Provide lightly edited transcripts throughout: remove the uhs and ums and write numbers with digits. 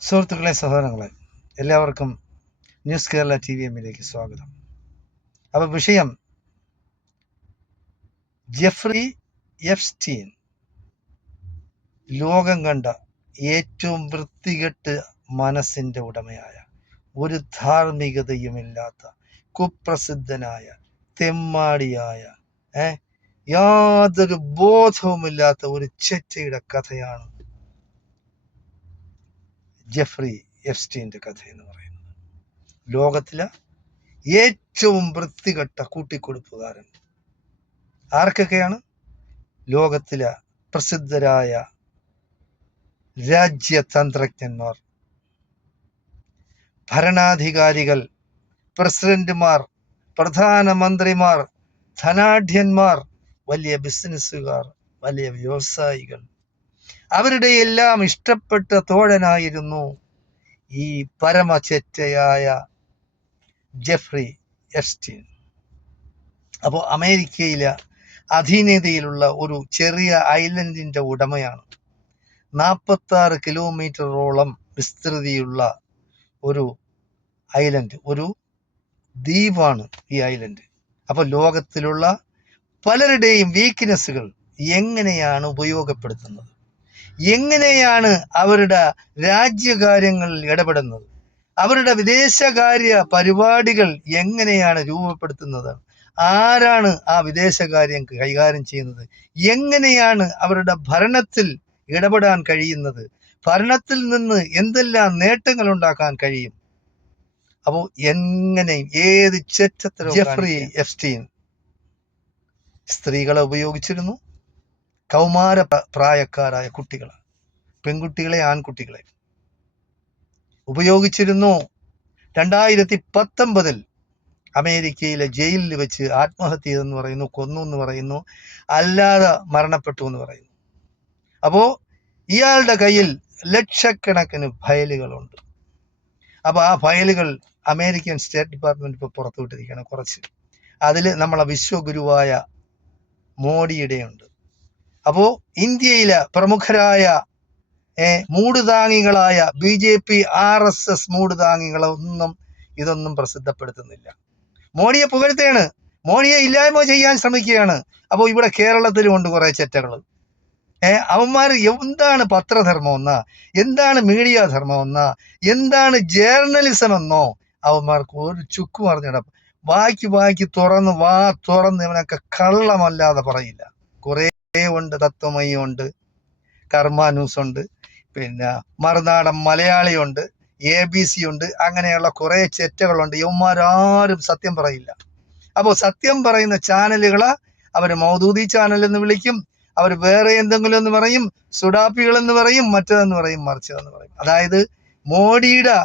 സുഹൃത്തുക്കളെ, സഹോദരങ്ങളെ, എല്ലാവർക്കും ന്യൂസ് കേരള TVMലേക്ക് സ്വാഗതം. അപ്പോൾ വിഷയം ജെഫ്രി എപ്സ്റ്റീൻ ലോകം കണ്ട ഏറ്റവും വൃത്തികെട്ട് മനസ്സിൻ്റെ ഉടമയായ, ഒരു ധാർമ്മികതയുമില്ലാത്ത, കുപ്രസിദ്ധനായ, തെമ്മാടിയായ, യാതൊരു ബോധവുമില്ലാത്ത ഒരു ചെറ്റയുടെ കഥയാണ് ജെഫ്രി എപ്സ്റ്റീൻ്റെ കഥ എന്ന് പറയുന്നത്. ലോകത്തിലെ ഏറ്റവും വൃത്തികെട്ട കൂട്ടിക്കൊടുപ്പുകാരൻ ആർക്കൊക്കെയാണ്? ലോകത്തിലെ പ്രസിദ്ധരായ രാജ്യതന്ത്രജ്ഞന്മാർ, ഭരണാധികാരികൾ, പ്രസിഡന്റുമാർ, പ്രധാനമന്ത്രിമാർ, ധനാഢ്യന്മാർ, വലിയ ബിസിനസ്സുകാർ, വലിയ വ്യവസായികൾ, അവരുടെ എല്ലാം ഇഷ്ടപ്പെട്ട തോഴനായിരുന്നു ഈ പരമചെറ്റയായ ജെഫ്രി എപ്സ്റ്റീൻ. അപ്പോൾ അമേരിക്കയിലെ അധീനതയിലുള്ള ഒരു ചെറിയ ഐലൻഡിൻ്റെ ഉടമയാണ്. 46 കിലോമീറ്ററോളം വിസ്തൃതിയുള്ള ഒരു ഐലൻഡ്, ഒരു ദ്വീപാണ് ഈ ഐലൻഡ്. അപ്പോൾ ലോകത്തിലുള്ള പലരുടെയും വീക്ക്നെസ്സുകൾ എങ്ങനെയാണ് ഉപയോഗപ്പെടുത്തുന്നത്, എങ്ങനെയാണ് അവരുടെ രാജ്യകാര്യങ്ങളിൽ ഇടപെടുന്നത്, അവരുടെ വിദേശകാര്യ പരിപാടികൾ എങ്ങനെയാണ് രൂപപ്പെടുത്തുന്നത്, ആരാണ് ആ വിദേശകാര്യം കൈകാര്യം ചെയ്യുന്നത്, എങ്ങനെയാണ് അവരുടെ ഭരണത്തിൽ ഇടപെടാൻ കഴിയുന്നത്, ഭരണത്തിൽ നിന്ന് എന്തെല്ലാം നേട്ടങ്ങൾ ഉണ്ടാക്കാൻ കഴിയും. അപ്പോൾ എങ്ങനെയും ഏത് ചെറ്റത്തിലും ജെഫ്രി എപ്സ്റ്റീൻ സ്ത്രീകളെ ഉപയോഗിച്ചിരുന്നു, കൗമാര പ്രായക്കാരായ കുട്ടികളെ, പെൺകുട്ടികളെ, ആൺകുട്ടികളെ ഉപയോഗിച്ചിരുന്നു. 2019 അമേരിക്കയിലെ ജയിലിൽ വെച്ച് ആത്മഹത്യ ചെയ്തെന്ന് പറയുന്നു, കൊന്നു എന്ന് പറയുന്നു, അല്ലാതെ മരണപ്പെട്ടു എന്ന് പറയുന്നു. അപ്പോൾ ഇയാളുടെ കയ്യിൽ ലക്ഷക്കണക്കിന് ഫയലുകളുണ്ട്. അപ്പോൾ ആ ഫയലുകൾ അമേരിക്കൻ സ്റ്റേറ്റ് ഡിപ്പാർട്ട്മെന്റ് ഇപ്പോൾ പുറത്തുവിട്ടിരിക്കുകയാണ് കുറച്ച്. അതിൽ നമ്മളെ വിശ്വഗുരുവായ മോഡിയുടെയുണ്ട്. അപ്പോൾ ഇന്ത്യയിലെ പ്രമുഖരായ മൂടുതാങ്ങികളായ BJP RSS മൂടുതാങ്ങികളൊന്നും ഇതൊന്നും പ്രസിദ്ധപ്പെടുത്തുന്നില്ല. മോഡിയെ പുകഴ്ത്തുകയാണ്, മോഡിയെ ഇല്ലായ്മ ചെയ്യാൻ ശ്രമിക്കുകയാണ്. അപ്പോൾ ഇവിടെ കേരളത്തിലും ഉണ്ട് കുറേ ചെറ്റകൾ. അവന്മാർ എന്താണ് പത്രധർമ്മം എന്നോ, എന്താണ് മീഡിയ ധർമ്മം എന്നോ, എന്താണ് ജേർണലിസം എന്നോ അവന്മാർക്ക് ഒരു ചുക്കും അറിഞ്ഞിട. വാക്കി തുറന്ന് ഇവനൊക്കെ കള്ളമല്ലാതെ പറയില്ല. കുറേ ഉണ്ട്, തത്വമയി ഉണ്ട്, കർമ്മ ന്യൂസ് ഉണ്ട്, പിന്നെ മറുനാടൻ മലയാളി ഉണ്ട്, ABC ഉണ്ട്, അങ്ങനെയുള്ള കുറേ ചെറ്റകളുണ്ട്. ഇവന്മാരാരും സത്യം പറയില്ല. അപ്പോൾ സത്യം പറയുന്ന ചാനലുകളെ അവർ മൗദൂദി ചാനൽ എന്ന് വിളിക്കും, അവർ വേറെ എന്തെങ്കിലും എന്ന് പറയും, സുഡാപ്പികൾ എന്ന് പറയും, മറ്റേതെന്ന് പറയും, മറിച്ചതെന്ന് പറയും. അതായത് മോഡിയുടെ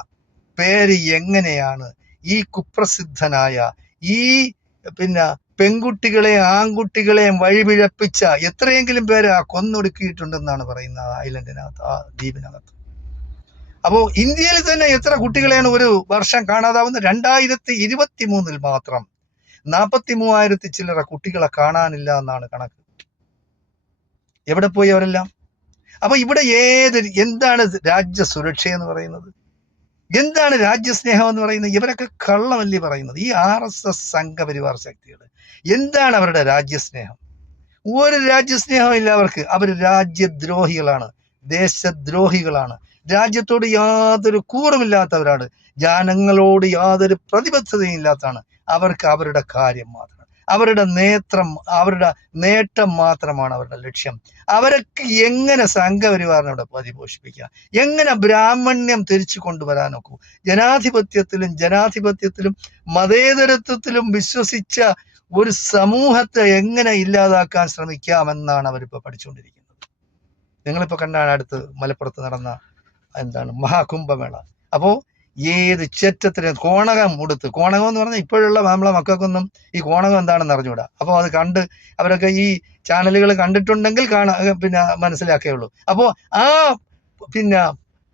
പേര് എങ്ങനെയാണ് ഈ കുപ്രസിദ്ധനായ ഈ പെൺകുട്ടികളെയും ആൺകുട്ടികളെയും വഴിപിഴപ്പിച്ച എത്രയെങ്കിലും പേര് കൊന്നൊടുക്കിയിട്ടുണ്ടെന്നാണ് പറയുന്നത് ആ ഐലൻഡിനകത്ത്, ആ ദ്വീപിനകത്ത്. അപ്പോൾ ഇന്ത്യയിൽ തന്നെ എത്ര കുട്ടികളെയാണ് ഒരു വർഷം കാണാതാവുന്നത്? 2023 മാത്രം 43,000 ചില്ലറ കുട്ടികളെ കാണാനില്ല എന്നാണ് കണക്ക്. എവിടെ പോയി അവരെല്ലാം? അപ്പൊ ഇവിടെ എന്താണ് രാജ്യസുരക്ഷ എന്ന് പറയുന്നത്? എന്താണ് രാജ്യസ്നേഹം എന്ന് പറയുന്നത്? ഇവരൊക്കെ കള്ളമല്ലേ പറയുന്നത്, ഈ RSS സംഘപരിവാർ ശക്തികൾ. എന്താണ് അവരുടെ രാജ്യസ്നേഹം? ഒരു രാജ്യസ്നേഹം ഇല്ല അവർക്ക്. അവർ രാജ്യദ്രോഹികളാണ്, ദേശദ്രോഹികളാണ്, രാജ്യത്തോട് യാതൊരു കൂറുമില്ലാത്തവരാണ്, ജനങ്ങളോട് യാതൊരു പ്രതിബദ്ധതയും ഇല്ലാത്തതാണ്. അവർക്ക് അവരുടെ കാര്യം മാത്രം, അവരുടെ നേട്ടം മാത്രമാണ് അവരുടെ ലക്ഷ്യം. അവരൊക്കെ എങ്ങനെ സംഘപരിവാറിനോട് പരിപോഷിപ്പിക്കുക, എങ്ങനെ ബ്രാഹ്മണ്യം തിരിച്ചു കൊണ്ടുവരാനൊക്കൂ, ജനാധിപത്യത്തിലും മതേതരത്വത്തിലും വിശ്വസിച്ച ഒരു സമൂഹത്തെ എങ്ങനെ ഇല്ലാതാക്കാൻ ശ്രമിക്കാമെന്നാണ് അവരിപ്പോൾ പഠിച്ചുകൊണ്ടിരിക്കുന്നത്. നിങ്ങളിപ്പോൾ കണ്ടാണ് അടുത്ത് മലപ്പുറത്ത് നടന്ന മഹാകുംഭമേള. അപ്പോൾ ഏത് ചെറ്റത്തിനും കോണകം ഉടുത്ത്, കോണകം എന്ന് പറഞ്ഞാൽ ഇപ്പോഴുള്ള നമ്മളെ മക്കൾക്കൊന്നും ഈ കോണകം എന്താണെന്ന് അറിഞ്ഞൂടാ. അപ്പോൾ അത് കണ്ട് അവരൊക്കെ ഈ ചാനലുകൾ കണ്ടിട്ടുണ്ടെങ്കിൽ മനസ്സിലാക്കേയുള്ളൂ. അപ്പോൾ ആ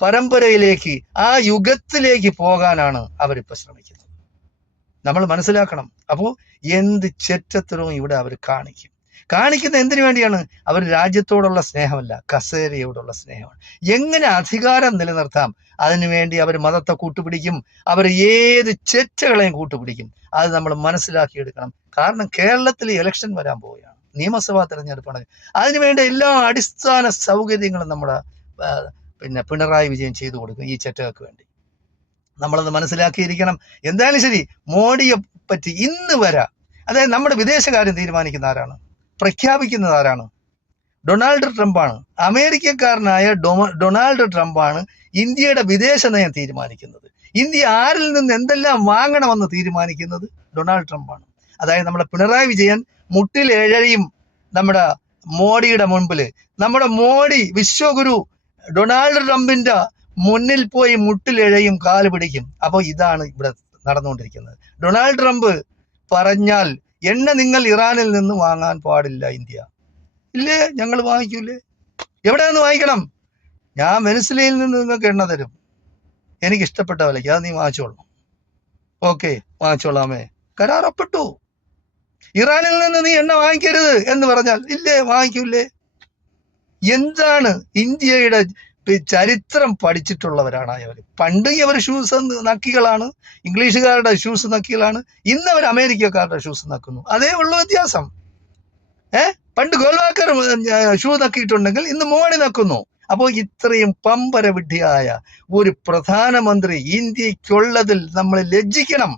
പരമ്പരയിലേക്ക്, ആ യുഗത്തിലേക്ക് പോകാനാണ് അവരിപ്പോൾ ശ്രമിക്കുന്നത്. നമ്മൾ മനസ്സിലാക്കണം. അപ്പോൾ എന്ത് ചെറ്റത്തരവും ഇവിടെ അവർ കാണിക്കും. കാണിക്കുന്ന എന്തിനു വേണ്ടിയാണ്? അവർ രാജ്യത്തോടുള്ള സ്നേഹമല്ല, കസേരയോടുള്ള സ്നേഹമാണ്. എങ്ങനെ അധികാരം നിലനിർത്താം അതിനുവേണ്ടി അവർ മതത്തെ കൂട്ടുപിടിക്കും, അവർ ഏത് ചെറ്റകളെയും കൂട്ടുപിടിക്കും. അത് നമ്മൾ മനസ്സിലാക്കിയെടുക്കണം. കാരണം കേരളത്തിൽ ഇലക്ഷൻ വരാൻ പോവുകയാണ്, നിയമസഭാ തെരഞ്ഞെടുപ്പാണ്. അതിനുവേണ്ട എല്ലാ അടിസ്ഥാന സൗകര്യങ്ങളും നമ്മുടെ പിണറായി വിജയൻ ചെയ്തു കൊടുക്കും ഈ ചെറ്റകൾക്ക് വേണ്ടി. നമ്മളത് മനസ്സിലാക്കിയിരിക്കണം. എന്തായാലും ശരി, മോഡിയെ പറ്റി ഇന്ന് വരെ, അതായത് നമ്മുടെ വിദേശകാര്യം തീരുമാനിക്കുന്ന ആരാണ്, പ്രഖ്യാപിക്കുന്നത് ആരാണ്? ഡൊണാൾഡ് ട്രംപാണ്. അമേരിക്കക്കാരനായ ഡൊണാൾഡ് ട്രംപാണ് ഇന്ത്യയുടെ വിദേശ നയം തീരുമാനിക്കുന്നത്. ഇന്ത്യ ആരിൽ നിന്ന് എന്തെല്ലാം വാങ്ങണമെന്ന് തീരുമാനിക്കുന്നത് ഡൊണാൾഡ് ട്രംപാണ്. അതായത് നമ്മുടെ പിണറായി വിജയൻ മുട്ടിലെഴയും നമ്മുടെ മോഡിയുടെ മുൻപിൽ. നമ്മുടെ മോഡി വിശ്വഗുരു ഡൊണാൾഡ് ട്രംപിന്റെ മുന്നിൽ പോയി മുട്ടിലെഴയും, കാല് പിടിക്കും. അപ്പോൾ ഇതാണ് ഇവിടെ നടന്നുകൊണ്ടിരിക്കുന്നത്. ഡൊണാൾഡ് ട്രംപ് പറഞ്ഞാൽ എണ്ണ നിങ്ങൾ ഇറാനിൽ നിന്ന് വാങ്ങാൻ പാടില്ല ഇന്ത്യ. ഇല്ലേ, ഞങ്ങൾ വാങ്ങിക്കൂലേ? എവിടെ നിന്ന് വാങ്ങിക്കണം? ഞാൻ വെനിസ്വലയിൽ നിന്ന് നിങ്ങൾക്ക് എണ്ണ തരും, എനിക്ക് ഇഷ്ടപ്പെട്ട വിലയ്ക്ക്, അത് നീ വാങ്ങിച്ചോളണം. ഓക്കെ, വാങ്ങിച്ചോളാമേ, കരാറപ്പെട്ടു. ഇറാനിൽ നിന്ന് നീ എണ്ണ വാങ്ങിക്കരുത് എന്ന് പറഞ്ഞാൽ ഇല്ലേ, വാങ്ങിക്കൂലേ? എന്താണ് ഇന്ത്യയുടെ ചരിത്രം പഠിച്ചിട്ടുള്ളവരാണ് അവർ. പണ്ട് ഇവർ ഷൂസ് നക്കികളാണ്, ഇംഗ്ലീഷുകാരുടെ ഷൂസ് നക്കികളാണ്. ഇന്ന് അവർ അമേരിക്കക്കാരുടെ ഷൂസ് നക്കുന്നു. അതേ ഉള്ളൂ വ്യത്യാസം. പണ്ട് ഗോൾവാക്കർ ഷൂ നക്കിയിട്ടുണ്ടെങ്കിൽ ഇന്ന് മോഡി നക്കുന്നു. അപ്പോൾ ഇത്രയും പമ്പര വിഡ്ഢിയായ ഒരു പ്രധാനമന്ത്രി ഇന്ത്യക്കുള്ളതിൽ നമ്മൾ ലജ്ജിക്കണം.